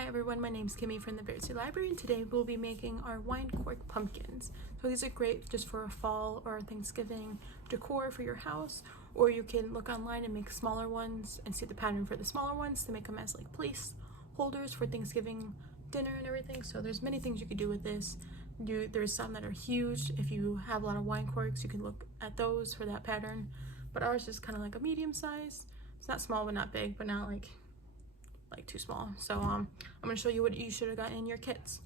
Hi everyone, my name's Kimmy from the Beardsea Library, and today we'll be making our wine cork pumpkins. So these are great just for a fall or Thanksgiving decor for your house, or you can look online and make smaller ones and see the pattern for the smaller ones to make them as like place holders for Thanksgiving dinner and everything. So there's many things you could do with this. There's some that are huge. If you have a lot of wine corks, you can look at those for that pattern. But ours is kind of like a medium size. It's not small but not big, but not like too small. So I'm gonna show you what you should have gotten in your kits.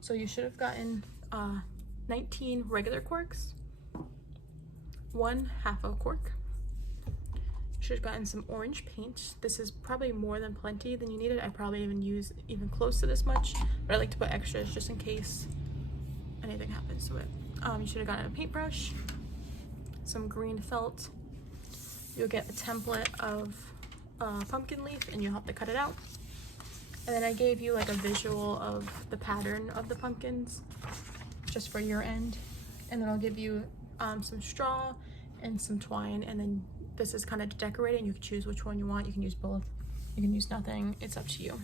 So you should have gotten 19 regular corks, 1 half a cork. You should have gotten some orange paint. This is probably more than plenty than you needed. I probably even use even close to this much, but I like to put extras just in case anything happens to it. You should have gotten a paintbrush, some green felt. You'll get a template of pumpkin leaf and you'll have to cut it out. And then I gave you like a visual of the pattern of the pumpkins just for your end. And then I'll give you some straw and some twine, and then this is kind of to decorate it, and you can choose which one you want. You can use both, you can use nothing, it's up to you.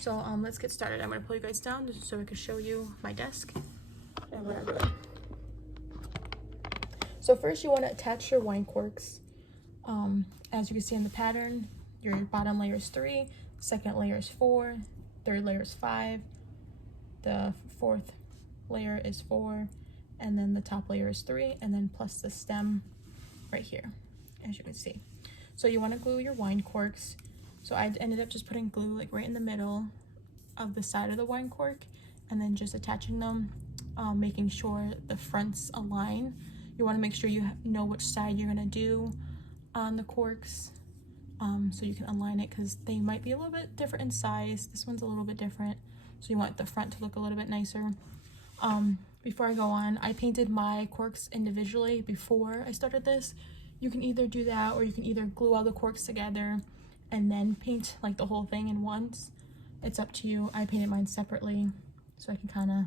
So let's get started. I'm going to pull you guys down just so I can show you my desk and what I'm doing. So first you want to attach your wine corks. As you can see in the pattern, your bottom layer is 3, second layer is 4, third layer is 5, the fourth layer is 4, and then the top layer is 3, and then plus the stem right here, as you can see. So you want to glue your wine corks. So I ended up just putting glue like right in the middle of the side of the wine cork, and then just attaching them, making sure the fronts align. You want to make sure you know which side you're going to do on the corks, so you can align it, because they might be a little bit different in size. This one's a little bit different, so you want the front to look a little bit nicer. Before I go on, I painted my corks individually before I started this. You can either do that, or you can either glue all the corks together and then paint like the whole thing in once. It's up to you. I painted mine separately so I can kind of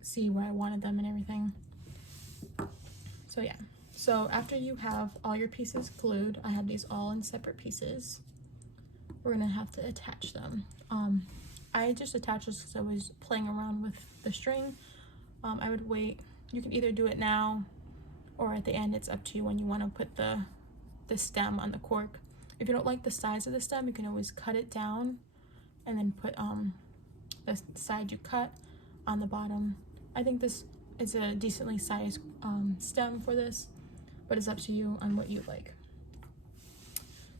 see where I wanted them and everything. So yeah. So after you have all your pieces glued, I have these all in separate pieces. We're gonna have to attach them. I just attached this because I was playing around with the string. I would wait. You can either do it now or at the end. It's up to you when you want to put the stem on the cork. If you don't like the size of the stem, you can always cut it down and then put the side you cut on the bottom. I think this is a decently sized stem for this, but it's up to you on what you like.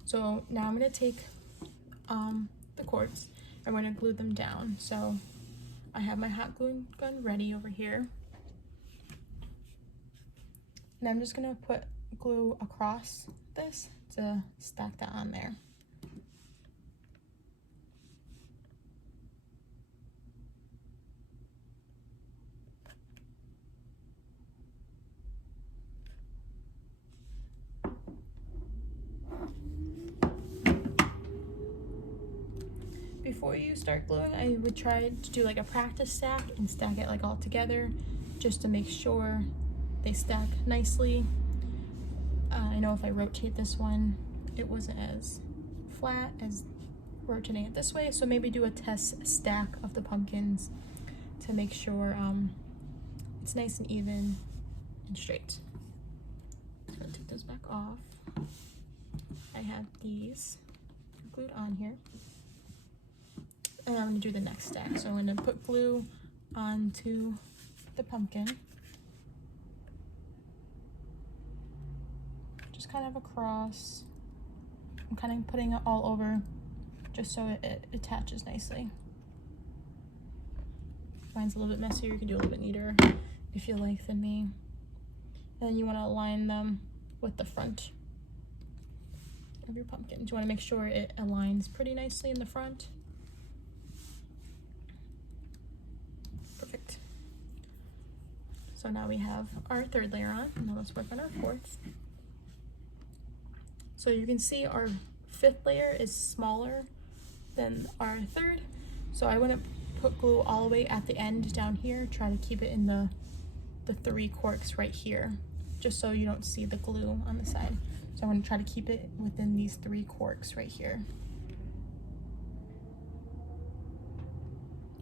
So now I'm going to take the corks. I'm going to glue them down. So I have my hot glue gun ready over here, and I'm just going to put glue across this to stack that on there. Before you start gluing, I would try to do like a practice stack and stack it like all together just to make sure they stack nicely. I know if I rotate this one, it wasn't as flat as rotating it this way, so maybe do a test stack of the pumpkins to make sure it's nice and even and straight. I'm gonna take those back off. I have these glued on here. And I'm going to do the next stack. So I'm going to put glue onto the pumpkin. Just kind of across. I'm kind of putting it all over just so it attaches nicely. Mine's a little bit messier. You can do a little bit neater if you like than me. And then you want to align them with the front of your pumpkin. You want to make sure it aligns pretty nicely in the front. Perfect. So now we have our third layer on. Now let's work on our fourth. So you can see our fifth layer is smaller than our third. So I wouldn't put glue all the way at the end down here. Try to keep it in the 3 corks right here, just so you don't see the glue on the side. So I'm going to try to keep it within these 3 corks right here.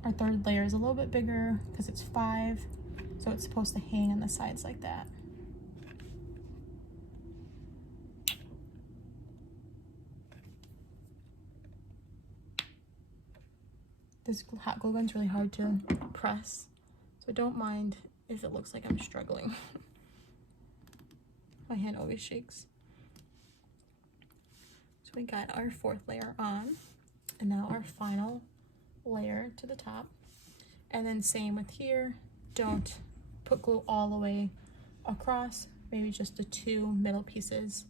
Our third layer is a little bit bigger because it's 5, so it's supposed to hang on the sides like that. This hot glue gun's really hard to press, so don't mind if it looks like I'm struggling. My hand always shakes. So we got our 4th layer on, and now our final layer to the top. And then same with here, don't put glue all the way across, maybe just the 2 middle pieces,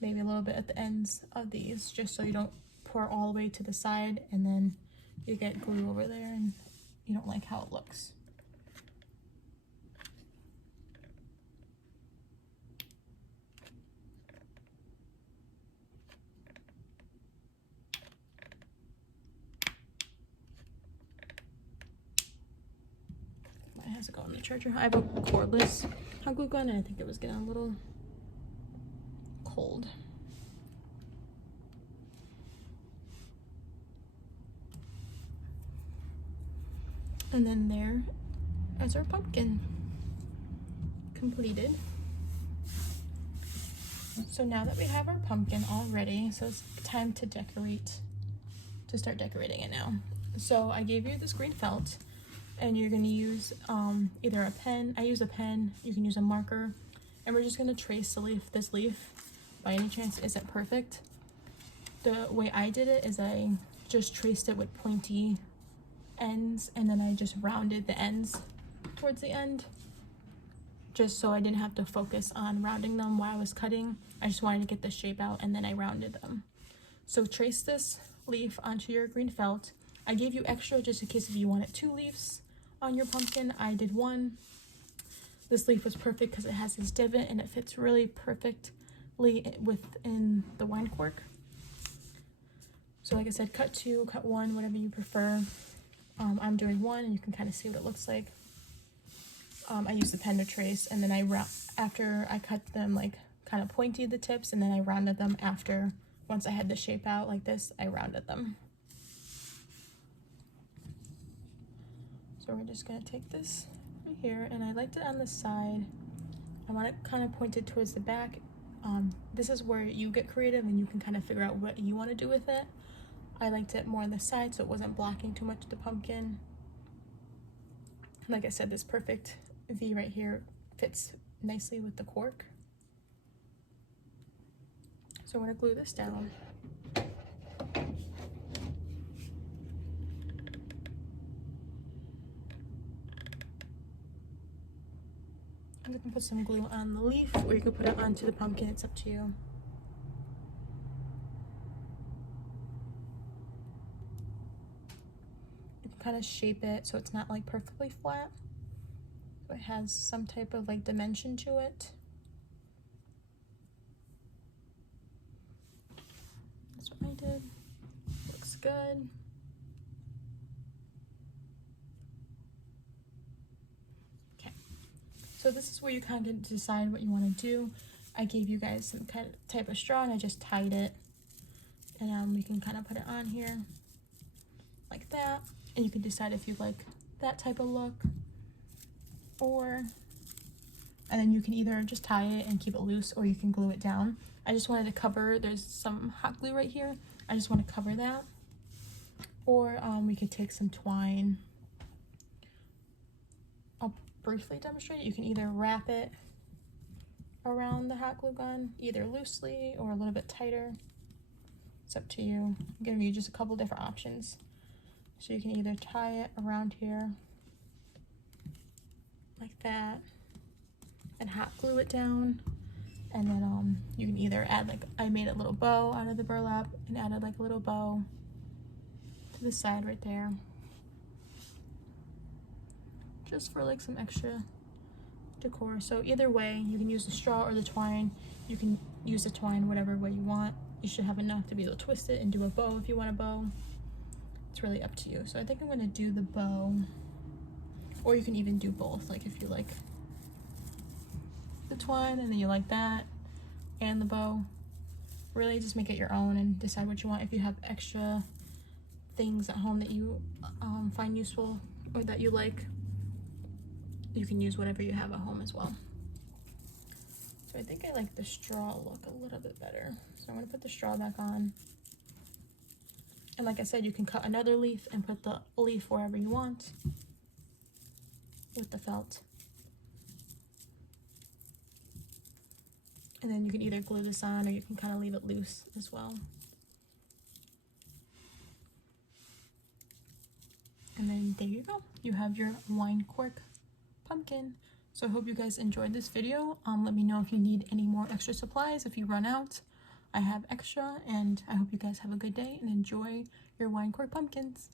maybe a little bit at the ends of these, just so you don't pour all the way to the side and then you get glue over there and you don't like how it looks. Mine has to go in the charger. I have a cordless hot glue gun and I think it was getting a little cold. And then there is our pumpkin completed. So now that we have our pumpkin all ready, so it's time to start decorating it now. So I gave you this green felt, and you're gonna use either a pen. I use a pen, you can use a marker, and we're just gonna trace the leaf. This leaf, by any chance, isn't perfect. The way I did it is I just traced it with pointy ends, and then I just rounded the ends towards the end, just so I didn't have to focus on rounding them while I was cutting. I just wanted to get the shape out, and then I rounded them. So trace this leaf onto your green felt. I gave you extra just in case if you wanted 2 leaves on your pumpkin. I did 1. This leaf was perfect because it has this divot and it fits really perfectly within the wine cork. So like I said, cut 2, cut 1, whatever you prefer. I'm doing 1, and you can kind of see what it looks like. I used the pen to trace, and then after I cut them, like kind of pointy the tips, and then I rounded them after. Once I had the shape out like this, I rounded them. So we're just gonna take this right here, and I liked it on the side. I want it kind of pointed towards the back. This is where you get creative and you can kind of figure out what you want to do with it. I liked it more on the side so it wasn't blocking too much the pumpkin. Like I said, this perfect V right here fits nicely with the cork. So I'm going to glue this down. You can put some glue on the leaf, or you can put it onto the pumpkin. It's up to you. You can kind of shape it so it's not like perfectly flat. So it has some type of like dimension to it. That's what I did. Looks good. So this is where you kind of decide what you want to do. I gave you guys some kind of type of straw, and I just tied it. And we can kind of put it on here like that. And you can decide if you like that type of look, and then you can either just tie it and keep it loose, or you can glue it down. I just wanted to cover, there's some hot glue right here. I just want to cover that. Or we could take some twine. I'll briefly demonstrate it. You can either wrap it around the hot glue gun, either loosely or a little bit tighter. It's up to you. I'm giving you just a couple different options. So you can either tie it around here like that and hot glue it down, and then you can either add, like I made a little bow out of the burlap and added like a little bow to the side right there, just for like some extra decor. So either way, you can use the straw or the twine. You can use the twine whatever way you want. You should have enough to be able to twist it and do a bow if you want a bow. It's really up to you. So I think I'm going to do the bow, or you can even do both, like if you like the twine and then you like that and the bow. Really just make it your own and decide what you want. If you have extra things at home that you find useful or that you like, you can use whatever you have at home as well. So I think I like the straw look a little bit better. So I'm going to put the straw back on. And like I said, you can cut another leaf and put the leaf wherever you want with the felt. And then you can either glue this on or you can kind of leave it loose as well. And then there you go. You have your wine cork pumpkin. So I hope you guys enjoyed this video. Let me know if you need any more extra supplies. If you run out, I have extra. And I hope you guys have a good day and enjoy your wine cork pumpkins.